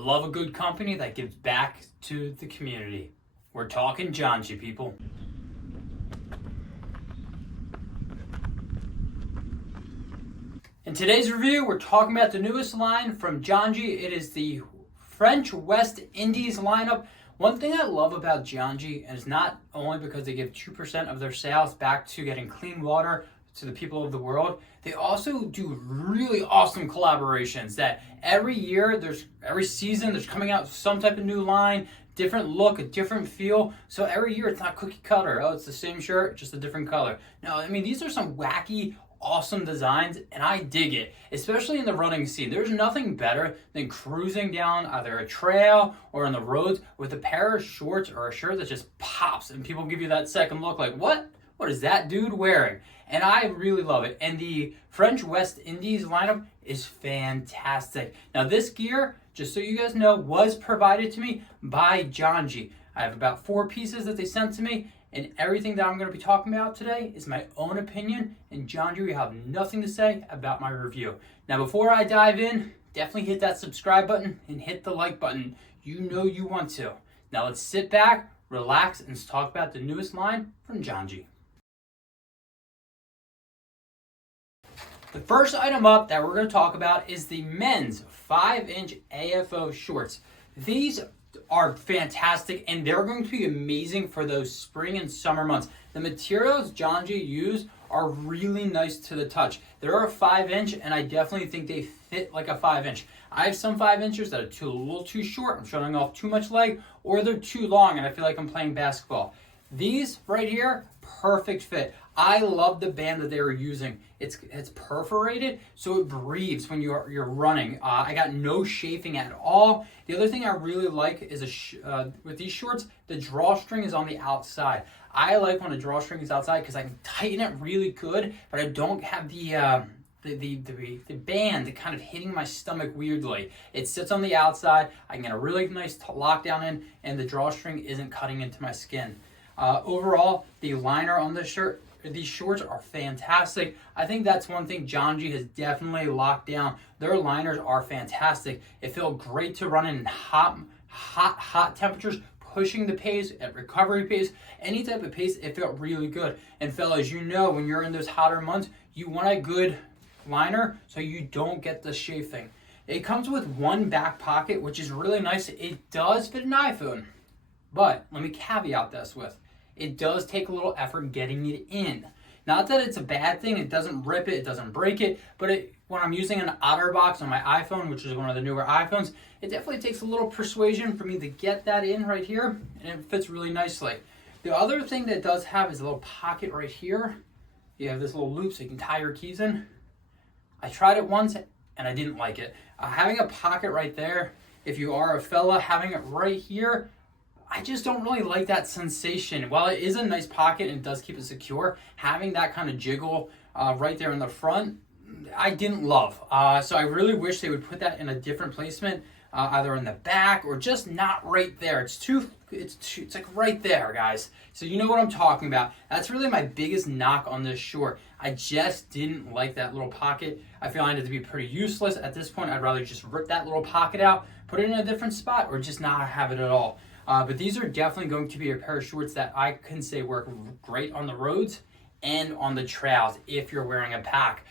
love a good company that gives back to the community. We're talking Janji, people. In today's review, we're talking about the newest line from Janji. It is the French West Indies lineup. One thing I love about Janji, and it's not only because they give 2% of their sales back to getting clean water to the people of the world, they also do really awesome collaborations that every season there's coming out some type of new line, different look, a different feel. So every year it's not cookie cutter. Oh, it's the same shirt, just a different color. No, I mean, these are some wacky, awesome designs, and I dig it, especially in the running scene. There's nothing better than cruising down either a trail or on the roads with a pair of shorts or a shirt that just pops and people give you that second look like, what is that dude wearing? And I really love it. And the French West Indies lineup is fantastic. Now this gear, just so you guys know, was provided to me by Janji. I have about 4 pieces that they sent to me, and everything that I'm going to be talking about today is my own opinion, and Janji will have nothing to say about my review. Now before I dive in, definitely hit that subscribe button and hit the like button. You know you want to. Now let's sit back, relax, and talk about the newest line from Janji. The first item up that we're going to talk about is the men's 5-inch AFO shorts. These are fantastic, and they're going to be amazing for those spring and summer months. The materials Janji use are really nice to the touch. They're a 5-inch, and I definitely think they fit like a 5-inch. I have some 5-inchers that are a little too short. I'm showing off too much leg, or they're too long, and I feel like I'm playing basketball. These right here, perfect fit. I love the band that they were using. It's perforated, so it breathes when you're running. I got no chafing at all. The other thing I really like is with these shorts, the drawstring is on the outside. I like when a drawstring is outside because I can tighten it really good, but I don't have the band kind of hitting my stomach weirdly. It sits on the outside. I can get a really nice lockdown in, and the drawstring isn't cutting into my skin. Overall, the liner on this shirt, these shorts are fantastic. I think that's one thing Janji has definitely locked down. Their liners are fantastic. It feels great to run in hot temperatures, pushing the pace at recovery pace, any type of pace. It felt really good. And fellas, you know when you're in those hotter months, you want a good liner so you don't get the chafing. It comes with one back pocket, which is really nice. It does fit an iPhone, but let me caveat this with, it does take a little effort getting it in. Not that it's a bad thing, it doesn't rip it, it doesn't break it, but when I'm using an OtterBox on my iPhone, which is one of the newer iPhones, it definitely takes a little persuasion for me to get that in right here, and it fits really nicely. The other thing that it does have is a little pocket right here. You have this little loop so you can tie your keys in. I tried it once, and I didn't like it. Having a pocket right there, if you are a fella, having it right here, I just don't really like that sensation. While it is a nice pocket and it does keep it secure, having that kind of jiggle right there in the front, I didn't love. So I really wish they would put that in a different placement, either in the back or just not right there. It's like right there, guys. So you know what I'm talking about. That's really my biggest knock on this short. I just didn't like that little pocket. I find it to be pretty useless. At this point, I'd rather just rip that little pocket out, put it in a different spot, or just not have it at all. But these are definitely going to be a pair of shorts that I can say work great on the roads and on the trails if you're wearing a pack.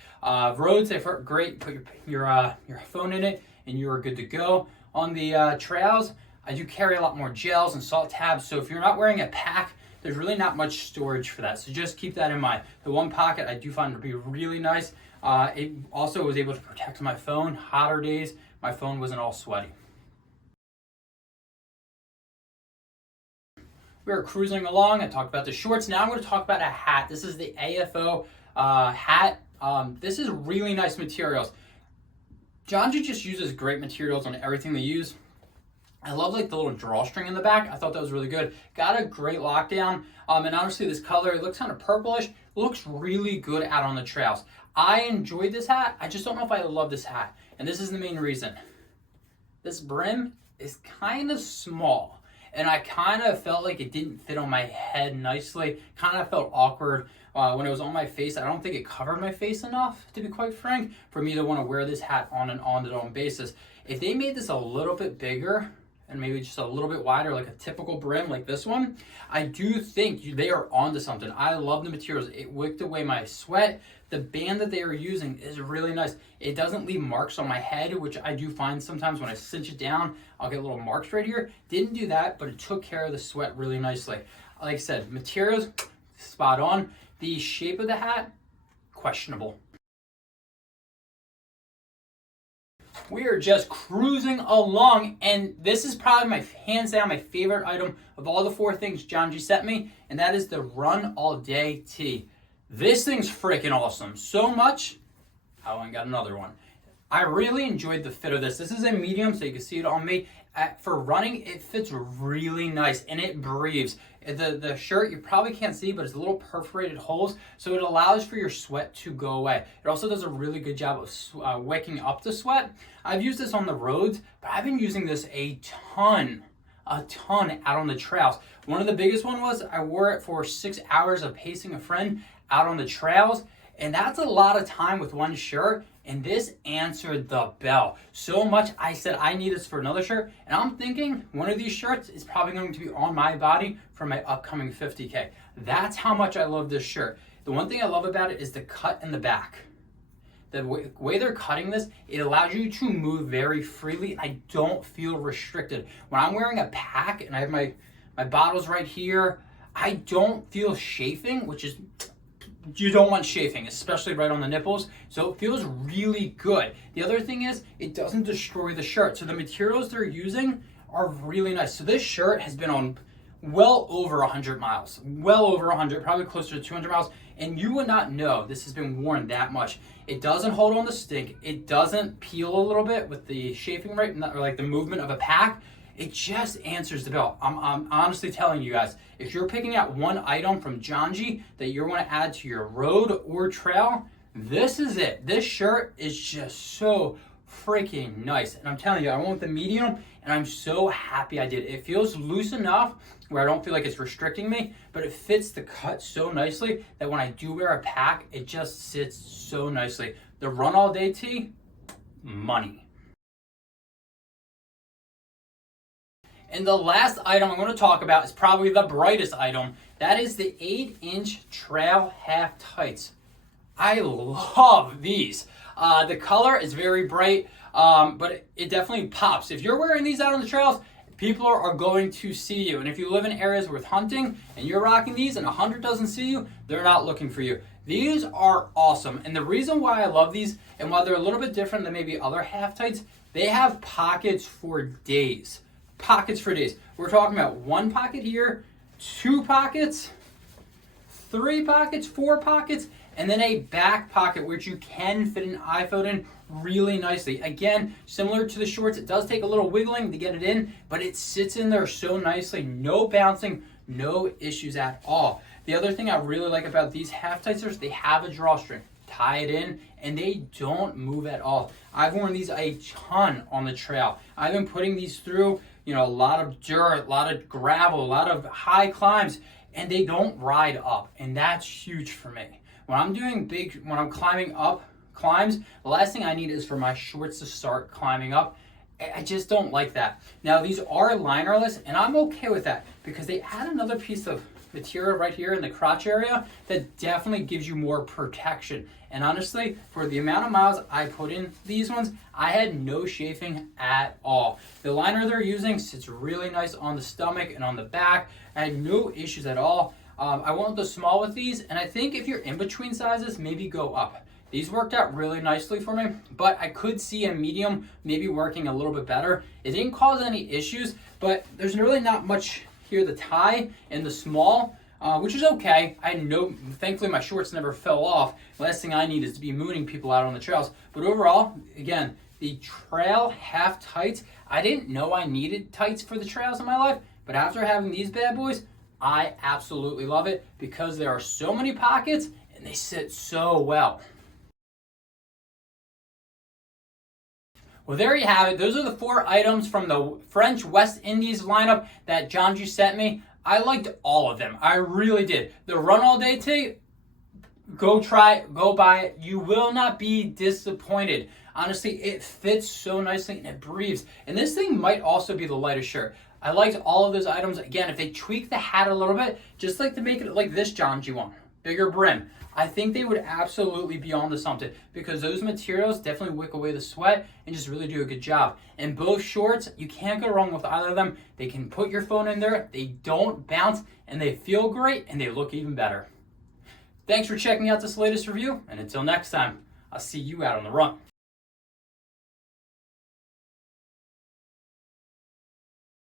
Roads, they work great. Put your phone in it and you are good to go. On the trails, I do carry a lot more gels and salt tabs. So if you're not wearing a pack, there's really not much storage for that. So just keep that in mind. The one pocket I do find to be really nice. It also was able to protect my phone. Hotter days, my phone wasn't all sweaty. We were cruising along. I talked about the shorts. Now I'm going to talk about a hat. This is the AFO hat. This is really nice materials. Janji just uses great materials on everything they use. I love like the little drawstring in the back. I thought that was really good. Got a great lockdown. And honestly, this color, it looks kind of purplish. Looks really good out on the trails. I enjoyed this hat. I just don't know if I love this hat. And this is the main reason. This brim is kind of small. and I kind of felt like it didn't fit on my head nicely. Kind of felt awkward when it was on my face. I don't think it covered my face enough, to be quite frank, for me to want to wear this hat on an on-and-on basis. If they made this a little bit bigger and maybe just a little bit wider, like a typical brim like this one, I do think they are onto something. I love the materials. It wicked away my sweat. The band that they are using is really nice. It doesn't leave marks on my head, which I do find sometimes when I cinch it down, I'll get little marks right here. Didn't do that, but it took care of the sweat really nicely. Like I said, materials, spot on. The shape of the hat, questionable. We are just cruising along, and this is probably my, hands down, my favorite item of all the 4 things Janji sent me, and that is the Run All Day tee. This thing's freaking awesome. So much, I went and got another one. I really enjoyed the fit of this. This is a medium, so you can see it on me. For running, it fits really nice, and it breathes. The shirt, you probably can't see, but it's little perforated holes, so it allows for your sweat to go away. It also does a really good job of wicking up the sweat. I've used this on the roads, but I've been using this a ton out on the trails. One of the biggest one was I wore it for 6 hours of pacing a friend out on the trails, and that's a lot of time with one shirt, and this answered the bell. So much I said I need this for another shirt, and I'm thinking one of these shirts is probably going to be on my body for my upcoming 50K. That's how much I love this shirt. The one thing I love about it is the cut in the back. The way they're cutting this, it allows you to move very freely. I don't feel restricted. When I'm wearing a pack and I have my bottles right here, I don't feel chafing, which is, you don't want chafing, especially right on the nipples. So it feels really good. The other thing is, it doesn't destroy the shirt. So the materials they're using are really nice. So this shirt has been on well over 100 miles. Well over 100, probably closer to 200 miles. And you would not know this has been worn that much. It doesn't hold on the stink. It doesn't peel a little bit with the chafing rate, or like the movement of a pack. It just answers the bell. I'm honestly telling you guys, if you're picking out one item from Janji that you're going to add to your road or trail, this is it. This shirt is just so freaking nice. And I'm telling you, I went with the medium, and I'm so happy I did. It feels loose enough where I don't feel like it's restricting me, but it fits the cut so nicely that when I do wear a pack, it just sits so nicely. The Run All Day tee, money. And the last item I'm going to talk about is probably the brightest item. That is the 8-inch trail half tights. I love these. The color is very bright, but it definitely pops. If you're wearing these out on the trails, people are going to see you. And if you live in areas with hunting and you're rocking these and a hunter doesn't see you, they're not looking for you. These are awesome. And the reason why I love these and why they're a little bit different than maybe other half tights, they have pockets for days. Pockets for days. We're talking about 1 pocket here, 2 pockets, 3 pockets, 4 pockets, and then a back pocket which you can fit an iPhone in really nicely. Again, similar to the shorts, it does take a little wiggling to get it in, but it sits in there so nicely. No bouncing, no issues at all. The other thing I really like about these half tights is they have a drawstring. Tie it in, and they don't move at all. I've worn these a ton on the trail. I've been putting these through, a lot of dirt, a lot of gravel, a lot of high climbs, and they don't ride up, and that's huge for me. When I'm climbing up climbs, the last thing I need is for my shorts to start climbing up. I just don't like that. Now, these are linerless, and I'm okay with that because they add another piece of material right here in the crotch area that definitely gives you more protection. And honestly, for the amount of miles I put in these ones, I had no chafing at all. The liner they're using sits really nice on the stomach and on the back. I had no issues at all. I went with the small with these, and I think if you're in between sizes, maybe go up. These worked out really nicely for me, but I could see a medium maybe working a little bit better. It didn't cause any issues, but there's really not much here to tie in the small, which is okay. Thankfully my shorts never fell off. Last thing I need is to be mooning people out on the trails. But overall, again, the trail half tights, I didn't know I needed tights for the trails in my life, but after having these bad boys, I absolutely love it because there are so many pockets and they sit so well. Well, there you have it. Those are the 4 items from the French West Indies lineup that Janji sent me. I liked all of them. I really did. The Run All Day tee, go try it, go buy it. You will not be disappointed. Honestly, it fits so nicely and it breathes. And this thing might also be the lightest shirt. I liked all of those items. Again, if they tweak the hat a little bit, just like to make it like this Janji one, bigger brim, I think they would absolutely be onto something, because those materials definitely wick away the sweat and just really do a good job. And both shorts, you can't go wrong with either of them. They can put your phone in there, they don't bounce, and they feel great, and they look even better. Thanks for checking out this latest review, and until next time, I'll see you out on the run.